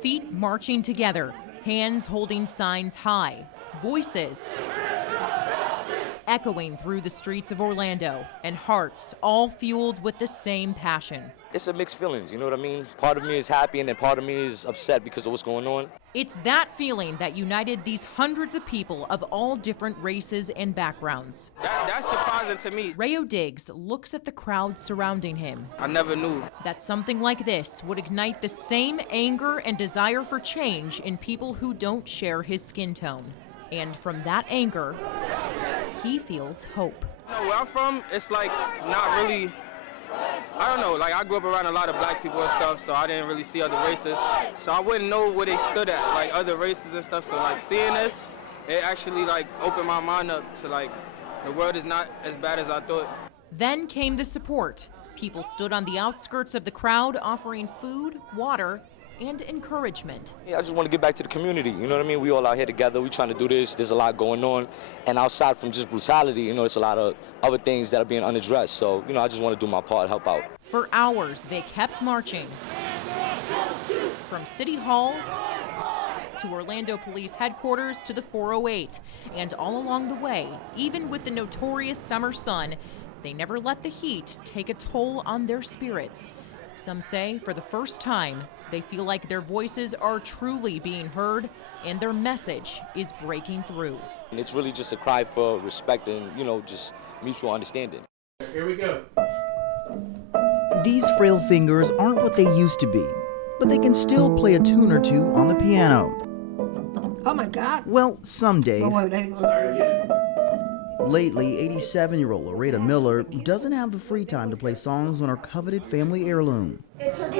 Feet marching together, hands holding signs high, voices echoing through the streets of Orlando, and hearts all fueled with the same passion. It's a mixed feelings, you know what I mean? Part of me is happy and then part of me is upset because of what's going on. It's that feeling that united these hundreds of people of all different races and backgrounds. That's surprising to me. Rayo Diggs looks at the crowd surrounding him. I never knew that something like this would ignite the same anger and desire for change in people who don't share his skin tone. And from that anger, he feels hope. Where I'm from, it's like not really, I don't know, like I grew up around a lot of black people and stuff, so I didn't really see other races. So I wouldn't know where they stood at, like other races and stuff. So like seeing this, it actually like opened my mind up to like the world is not as bad as I thought. Then came the support. People stood on the outskirts of the crowd offering food, water, and encouragement. Yeah, I just want to get back to the community, you know what I mean? We all out here together, we trying to do this, there's a lot going on. And outside from just brutality, you know, it's a lot of other things that are being unaddressed. So, you know, I just want to do my part, help out. For hours, they kept marching. From City Hall to Orlando Police Headquarters to the 408. And all along the way, even with the notorious summer sun, they never let the heat take a toll on their spirits. Some say for the first time, they feel like their voices are truly being heard and their message is breaking through. And it's really just a cry for respect and, you know, just mutual understanding. Here we go. These frail fingers aren't what they used to be, but they can still play a tune or two on the piano. Oh my God. Well, some days. Start again. Lately, 87-year-old Loretta Miller doesn't have the free time to play songs on her coveted family heirloom. It's not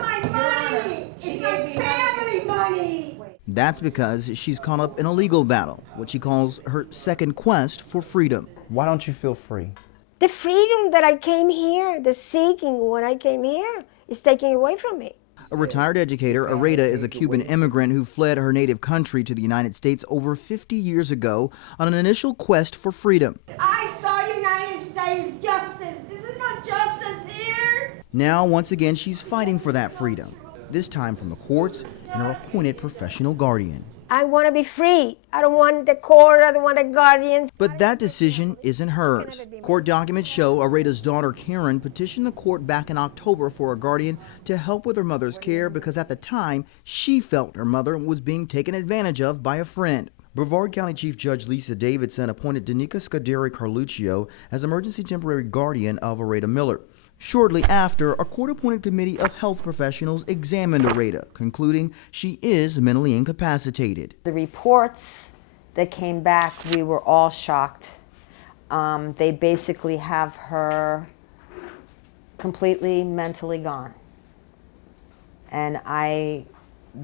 my money. It's my family money. That's because she's caught up in a legal battle, what she calls her second quest for freedom. Why don't you feel free? The freedom that I came here, the seeking when I came here, is taken away from me. A retired educator, Areta is a Cuban immigrant who fled her native country to the United States over 50 years ago on an initial quest for freedom. I saw United States justice. Is it not justice here? Now, once again, she's fighting for that freedom, this time from the courts and her appointed professional guardian. I want to be free. I don't want the court. I don't want the guardians. But that decision isn't hers. Court documents show Areta's daughter Karen petitioned the court back in October for a guardian to help with her mother's care because at the time she felt her mother was being taken advantage of by a friend. Brevard County Chief Judge Lisa Davidson appointed Danica Scuderi Carluccio as emergency temporary guardian of Areta Miller. Shortly after, a court-appointed committee of health professionals examined Areta, concluding she is mentally incapacitated. The reports that came back, we were all shocked. They basically have her completely mentally gone. And I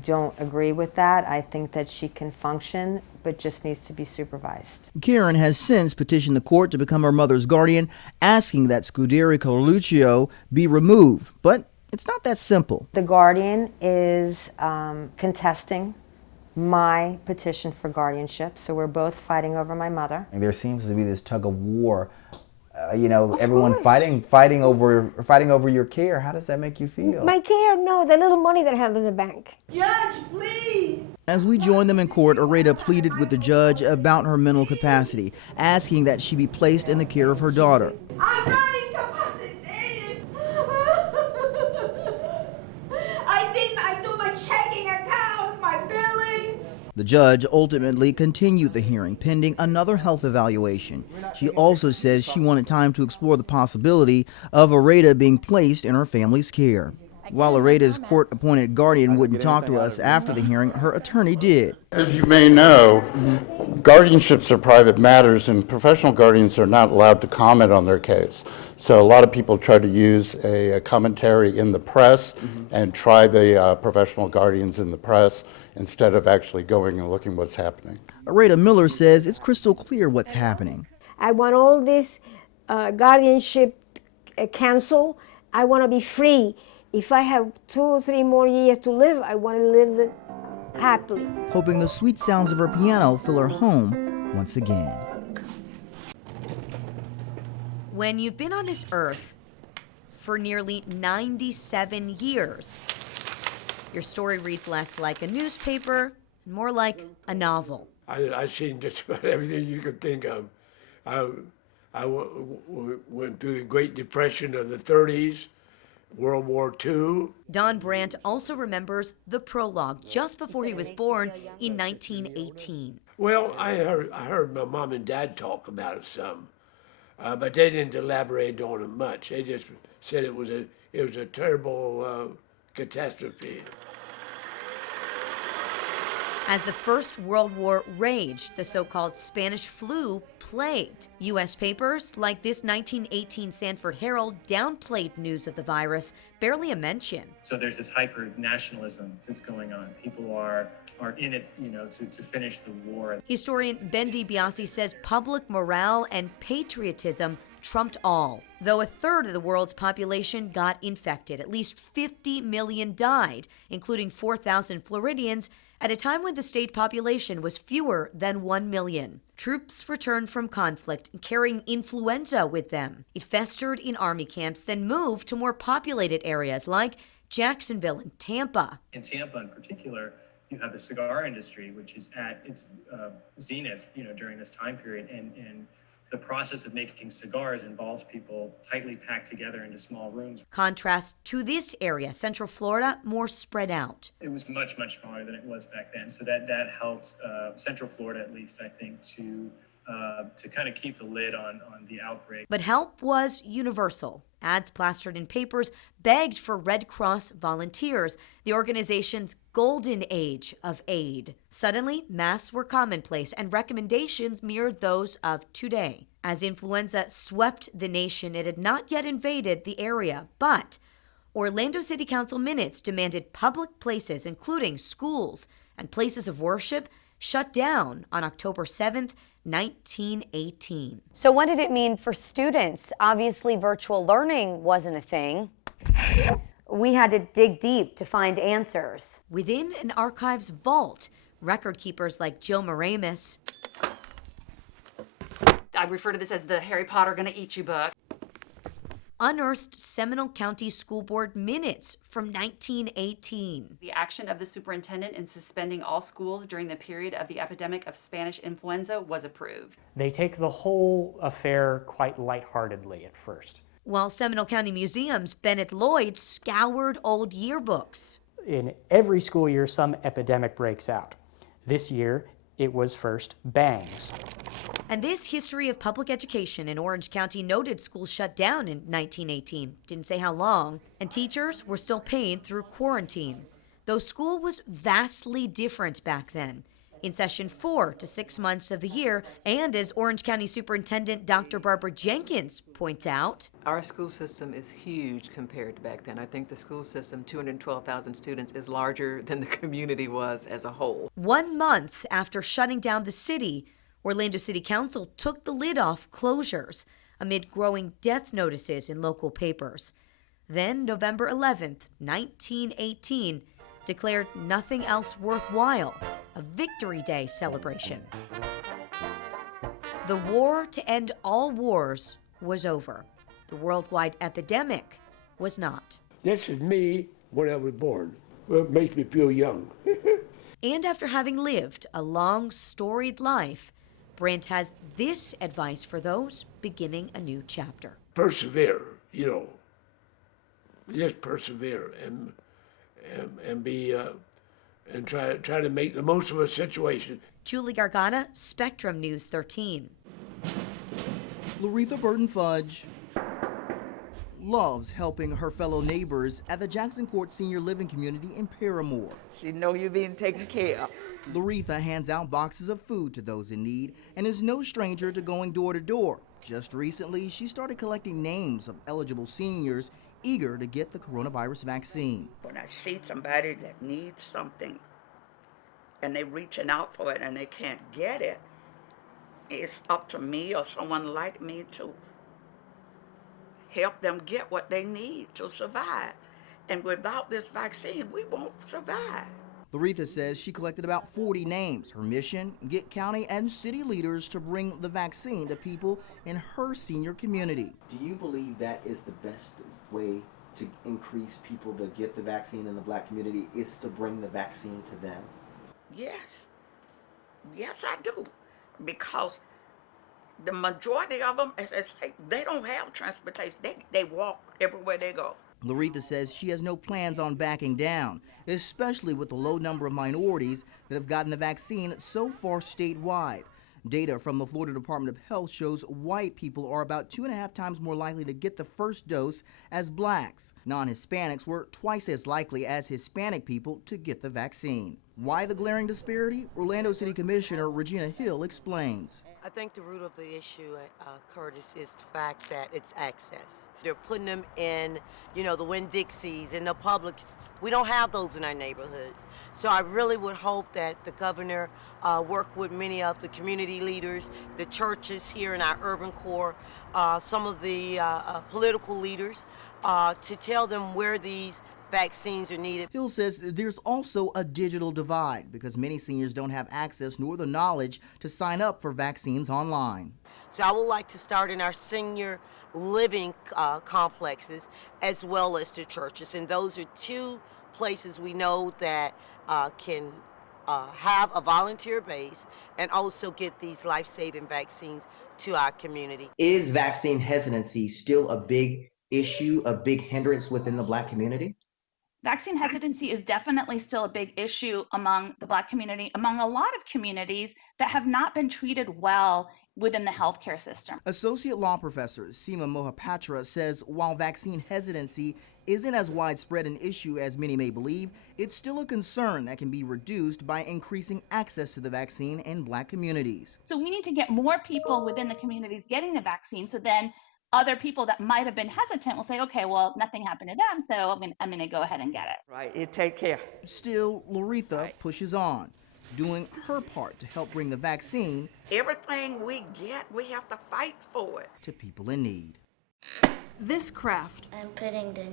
don't agree with that. I think that she can function, but just needs to be supervised. Karen has since petitioned the court to become her mother's guardian, asking that Scuderi Carluccio be removed. But it's not that simple. The guardian is contesting my petition for guardianship, so we're both fighting over my mother. And there seems to be this tug of war. Everyone course. fighting over your care. How does that make you feel? My care, no, the little money that I have in the bank. Judge, please. As we joined them in court, Areta pleaded with the judge about her mental capacity, asking that she be placed in the care of her daughter. I'm not incapacitated. I do my checking account, my billings. The judge ultimately continued the hearing, pending another health evaluation. She also says she wanted time to explore the possibility of Areta being placed in her family's care. While Areta's court-appointed guardian wouldn't talk to us after the hearing, her attorney did. As you may know, guardianships are private matters, and professional guardians are not allowed to comment on their case. So a lot of people try to use a commentary in the press and try the professional guardians in the press instead of actually going and looking what's happening. Areta Miller says it's crystal clear what's happening. I want all this guardianship canceled. I want to be free. If I have 2 or 3 more years to live, I want to live it happily. Hoping the sweet sounds of her piano fill her home once again. When you've been on this earth for nearly 97 years, Your story reads less like a newspaper and more like a novel. I've seen just about everything you could think of. Went through the Great Depression of the 30s, World War II. Don Brandt also remembers the prologue just before he was born in 1918. Well, I heard my mom and dad talk about it some, but they didn't elaborate on it much. They just said it was a terrible catastrophe. As the First World War raged, the so-called Spanish flu plagued. U.S. papers, like this 1918 Sanford Herald, downplayed news of the virus, barely a mention. So there's this hyper-nationalism that's going on. People are in it, to finish the war. Historian Ben DiBiase says public morale and patriotism trumped all. Though a third of the world's population got infected, at least 50 million died, including 4,000 Floridians, at a time when the state population was fewer than 1 million. Troops returned from conflict carrying influenza with them. It festered in army camps, then moved to more populated areas like Jacksonville and Tampa. In Tampa in particular, you have the cigar industry, which is at its zenith, during this time period, and the process of making cigars involves people tightly packed together into small rooms. Contrast to this area, Central Florida, more spread out. It was much, much smaller than it was back then. So that helped Central Florida, at least, I think, to kind of keep the lid on the outbreak. But help was universal. Ads plastered in papers begged for Red Cross volunteers, the organization's golden age of aid. Suddenly, masks were commonplace and recommendations mirrored those of today. As influenza swept the nation, it had not yet invaded the area, but Orlando City Council minutes demanded public places, including schools and places of worship, shut down on October 7th, 1918. So what did it mean for students? Obviously, virtual learning wasn't a thing. We had to dig deep to find answers. Within an archive's vault, record keepers like Joe Moramis. I refer to this as the Harry Potter Gonna Eat You book. Unearthed Seminole County School Board minutes from 1918. The action of the superintendent in suspending all schools during the period of the epidemic of Spanish influenza was approved. They take the whole affair quite lightheartedly at first. While Seminole County Museum's Bennett Lloyd scoured old yearbooks. In every school year, some epidemic breaks out. This year, it was first bangs. And this history of public education in Orange County noted schools shut down in 1918. Didn't say how long. And teachers were still paid through quarantine. Though school was vastly different back then. In session 4 to 6 months of the year, and as Orange County Superintendent Dr. Barbara Jenkins points out, our school system is huge compared to back then. I think the school system, 212,000 students, is larger than the community was as a whole. 1 month after shutting down the city, Orlando City Council took the lid off closures amid growing death notices in local papers. Then, November 11th, 1918, declared nothing else worthwhile, a Victory Day celebration. The war to end all wars was over. The worldwide epidemic was not. This is me when I was born. Well, it makes me feel young. And after having lived a long, storied life, Brandt has this advice for those beginning a new chapter. Persevere, just persevere and be and try to make the most of a situation. Julie Gargana, Spectrum News 13. Laretha Burton Fudge loves helping her fellow neighbors at the Jackson Court Senior Living Community in Paramore. She know you're being taken care of. Laretha hands out boxes of food to those in need and is no stranger to going door to door. Just recently, she started collecting names of eligible seniors eager to get the coronavirus vaccine. When I see somebody that needs something and they're reaching out for it and they can't get it, it's up to me or someone like me to help them get what they need to survive. And without this vaccine, we won't survive. Laretha says she collected about 40 names. Her mission, get county and city leaders to bring the vaccine to people in her senior community. Do you believe that is the best way to increase people to get the vaccine in the black community is to bring the vaccine to them? Yes. Yes, I do. Because the majority of them, as I say, they don't have transportation. They walk everywhere they go. Laretha says she has no plans on backing down, especially with the low number of minorities that have gotten the vaccine so far statewide. Data from the Florida Department of Health shows white people are about 2.5 times more likely to get the first dose as blacks. Non-Hispanics were twice as likely as Hispanic people to get the vaccine. Why the glaring disparity? Orlando City Commissioner Regina Hill explains. I think the root of the issue, Curtis, is the fact that it's access. They're putting them in, the Winn-Dixies, in the Publix. We don't have those in our neighborhoods. So I really would hope that the governor work with many of the community leaders, the churches here in our urban core, some of the political leaders, to tell them where these vaccines are needed. Hill says there's also a digital divide because many seniors don't have access nor the knowledge to sign up for vaccines online. So I would like to start in our senior living complexes as well as the churches. And those are two places we know that can have a volunteer base and also get these life-saving vaccines to our community. Is vaccine hesitancy still a big issue, a big hindrance within the black community? Vaccine hesitancy is definitely still a big issue among the Black community, among a lot of communities that have not been treated well within the healthcare system. Associate law professor Seema Mohapatra says while vaccine hesitancy isn't as widespread an issue as many may believe, it's still a concern that can be reduced by increasing access to the vaccine in Black communities. So we need to get more people within the communities getting the vaccine, so then other people that might have been hesitant will say, okay, well, nothing happened to them, so I'm going to go ahead and get it. Right, you take care. Still, Laretha pushes on, doing her part to help bring the vaccine. Everything we get, we have to fight for it. To people in need. This craft, I'm putting the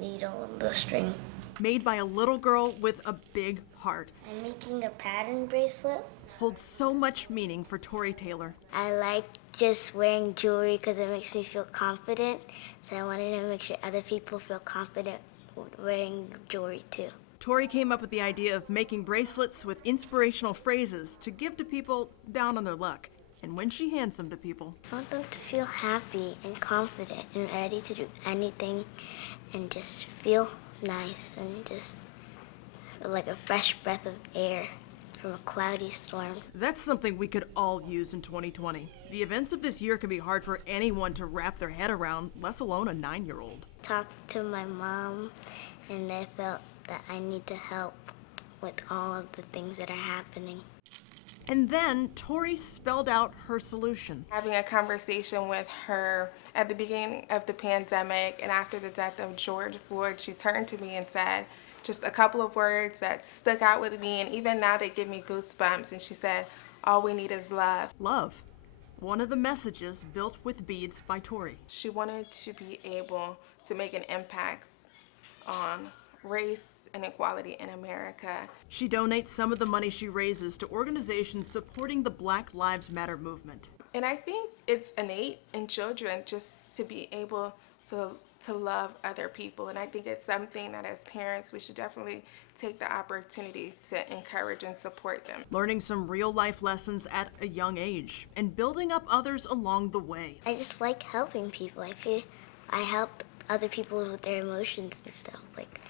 needle in the string. Made by a little girl with a big heart. I'm making a pattern bracelet. Holds so much meaning for Tori Taylor. I like just wearing jewelry because it makes me feel confident. So I wanted to make sure other people feel confident wearing jewelry too. Tori came up with the idea of making bracelets with inspirational phrases to give to people down on their luck. And when she hands them to people, I want them to feel happy and confident and ready to do anything and just feel nice and just like a fresh breath of air from a cloudy storm. That's something we could all use in 2020. The events of this year can be hard for anyone to wrap their head around, let alone a 9-year-old. Talked to my mom and I felt that I need to help with all of the things that are happening. And then Tori spelled out her solution. Having a conversation with her at the beginning of the pandemic and after the death of George Floyd, she turned to me and said just a couple of words that stuck out with me, and even now they give me goosebumps. And she said, all we need is love. Love. One of the messages built with beads by Tori. She wanted to be able to make an impact on race and equality in America. She donates some of the money she raises to organizations supporting the Black Lives Matter movement. And I think it's innate in children just to be able to love other people. And I think it's something that as parents, we should definitely take the opportunity to encourage and support them. Learning some real life lessons at a young age and building up others along the way. I just like helping people. I feel I help other people with their emotions and stuff. Like,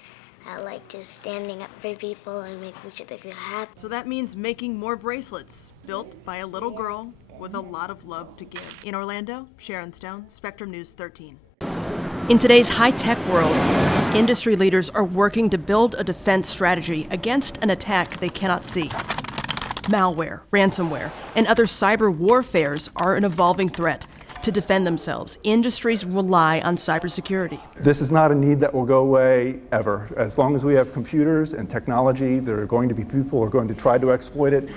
I like just standing up for people and making sure they feel happy. So that means making more bracelets built by a little girl with a lot of love to give. In Orlando, Sharon Stone, Spectrum News 13. In today's high-tech world, industry leaders are working to build a defense strategy against an attack they cannot see. Malware, ransomware, and other cyber warfares are an evolving threat. To defend themselves, industries rely on cybersecurity. This is not a need that will go away ever. As long as we have computers and technology, there are going to be people who are going to try to exploit it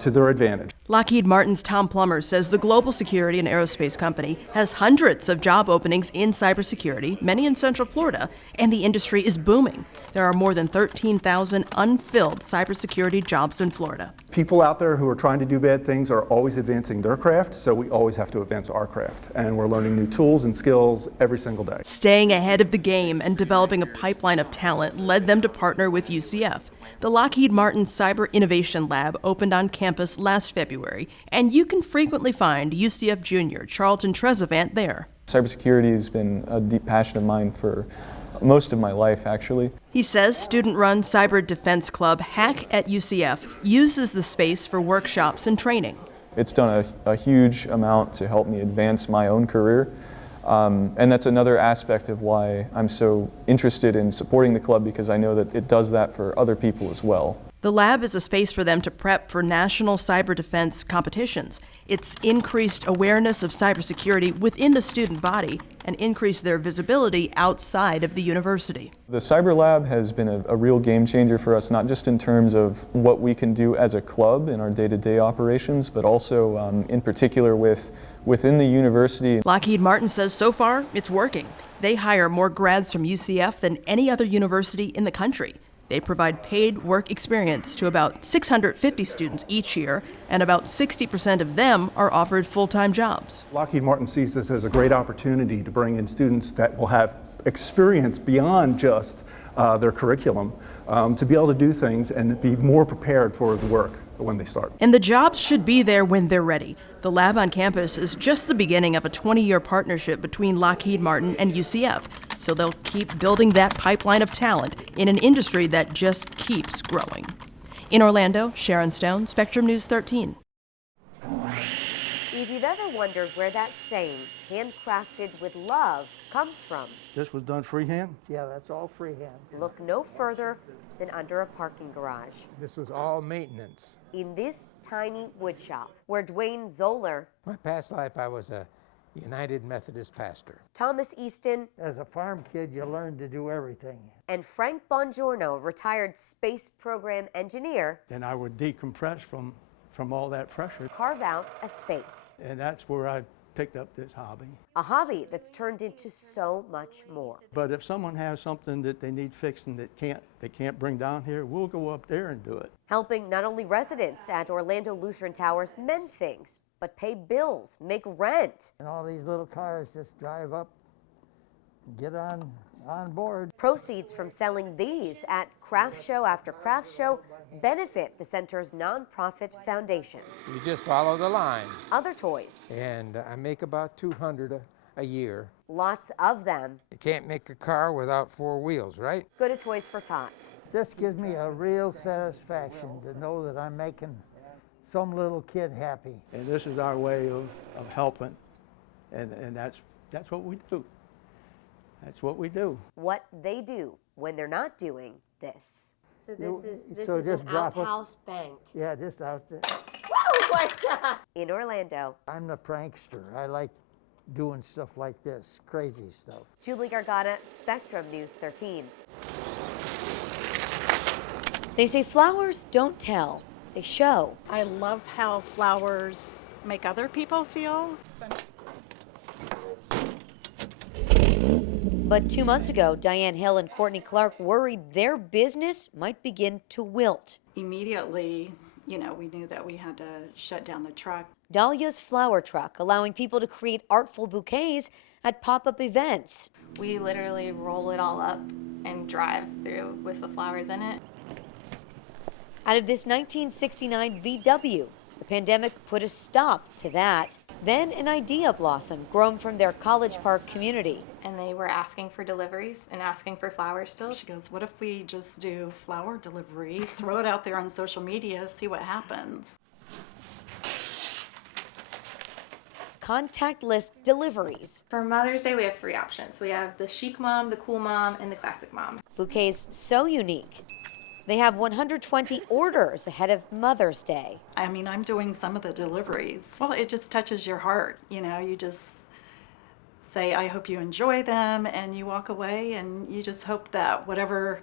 to their advantage. Lockheed Martin's Tom Plummer says the global security and aerospace company has hundreds of job openings in cybersecurity, many in Central Florida, and the industry is booming. There are more than 13,000 unfilled cybersecurity jobs in Florida. People out there who are trying to do bad things are always advancing their craft, so we always have to advance our craft. And we're learning new tools and skills every single day. Staying ahead of the game and developing a pipeline of talent led them to partner with UCF. The Lockheed Martin Cyber Innovation Lab opened on campus last February, and you can frequently find UCF junior Charlton Trezevant there. Cybersecurity has been a deep passion of mine for most of my life, actually. He says student-run Cyber Defense Club Hack at UCF uses the space for workshops and training. It's done a huge amount to help me advance my own career. And that's another aspect of why I'm so interested in supporting the club, because I know that it does that for other people as well. The lab is a space for them to prep for national cyber defense competitions. It's increased awareness of cybersecurity within the student body and increased their visibility outside of the university. The Cyber Lab has been a real game changer for us, not just in terms of what we can do as a club in our day-to-day operations, but also in particular within the university. Lockheed Martin says so far it's working. They hire more grads from UCF than any other university in the country. They provide paid work experience to about 650 students each year, and about 60% of them are offered full-time jobs. Lockheed Martin sees this as a great opportunity to bring in students that will have experience beyond just their curriculum, to be able to do things and be more prepared for the work when they start. And the jobs should be there when they're ready. The lab on campus is just the beginning of a 20-year partnership between Lockheed Martin and UCF, so they'll keep building that pipeline of talent in an industry that just keeps growing. In Orlando, Sharon Stone, Spectrum News 13. If you've ever wondered where that saying, handcrafted with love, comes from, This was done freehand? Yeah, that's all freehand. look no further than under a parking garage. This was all maintenance. In this tiny wood shop, where Dwayne Zoller, My past life, I was a United Methodist pastor. Thomas Easton, As a farm kid, you learn to do everything. and Frank Bongiorno, retired space program engineer, Then I would decompress from all that pressure. carve out a space. And that's where I picked up this hobby. A hobby that's turned into so much more. But if someone has something that they need fixing that they can't bring down here, we'll go up there and do it. Helping not only residents at Orlando Lutheran Towers mend things, but pay bills, make rent. And all these little cars just drive up, get on board. Proceeds from selling these at craft show after craft show benefit the center's nonprofit foundation. You just follow the line. Other toys, And I make about 200 a year. lots of them. You can't make a car without four wheels, right? Go to Toys for Tots. This gives me a real satisfaction to know that I'm making some little kid happy. And this is our way of helping. And that's what we do. That's what we do. What they do when they're not doing this. So this So is just an drop it. outhouse bank. Yeah, just out there. Oh my God! In Orlando, I'm the prankster. I like doing stuff like this, crazy stuff. Julie Gargana, Spectrum News 13. They say flowers don't tell, they show. I love how flowers make other people feel. But 2 months ago, Diane Hill and Courtney Clark worried their business might begin to wilt. Immediately, we knew that we had to shut down the truck. Dahlia's flower truck, allowing people to create artful bouquets at pop-up events. We literally roll it all up and drive through with the flowers in it. Out of this 1969 VW, the pandemic put a stop to that. Then an idea blossomed, grown from their College Park community. And they were asking for deliveries and asking for flowers still. She goes, what if we just do flower delivery, throw it out there on social media, see what happens? Contactless deliveries. For Mother's Day, we have 3 options. We have the chic mom, the cool mom, and the classic mom. Bouquets so unique. They have 120 orders ahead of Mother's Day. I mean, I'm doing some of the deliveries. Well, it just touches your heart. You just say, I hope you enjoy them, and you walk away, and you just hope that whatever,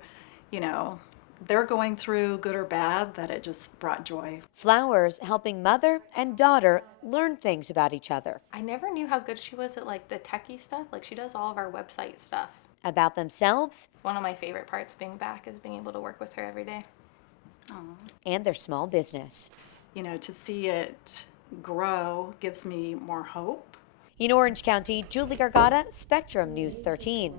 they're going through, good or bad, that it just brought joy. Flowers helping mother and daughter learn things about each other, I never knew how good she was at like the techie stuff. Like she does all of our website stuff. about themselves. One of my favorite parts being back is being able to work with her every day. And their small business. You know, to see it grow gives me more hope. In Orange County, Julie Gargata, Spectrum News 13.